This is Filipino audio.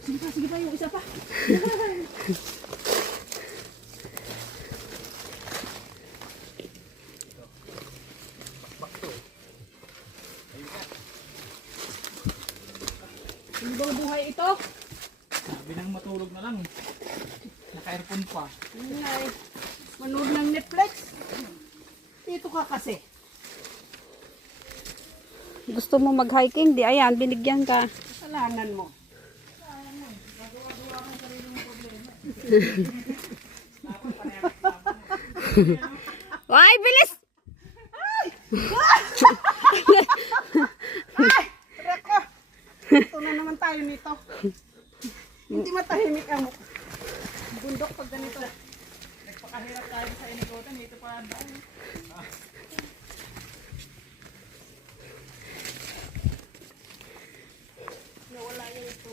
Sige pa, yung isa pa. Hindi bang buhay ito? Sabi nang matulog na lang. Naka-earphone pa. Hindi nga eh. Manood ng Netflix. Dito ka kasi. Gusto mo mag-hiking? Di, ayan, binigyan ka. Kasalanan mo. Ay, bilis! Reko! Ito na naman tayo nito. Hindi matahimik ang bundok pag ganito. Nagpakahirap tayo sa inikotan. Ito pa ang dami. Nawala yung ito.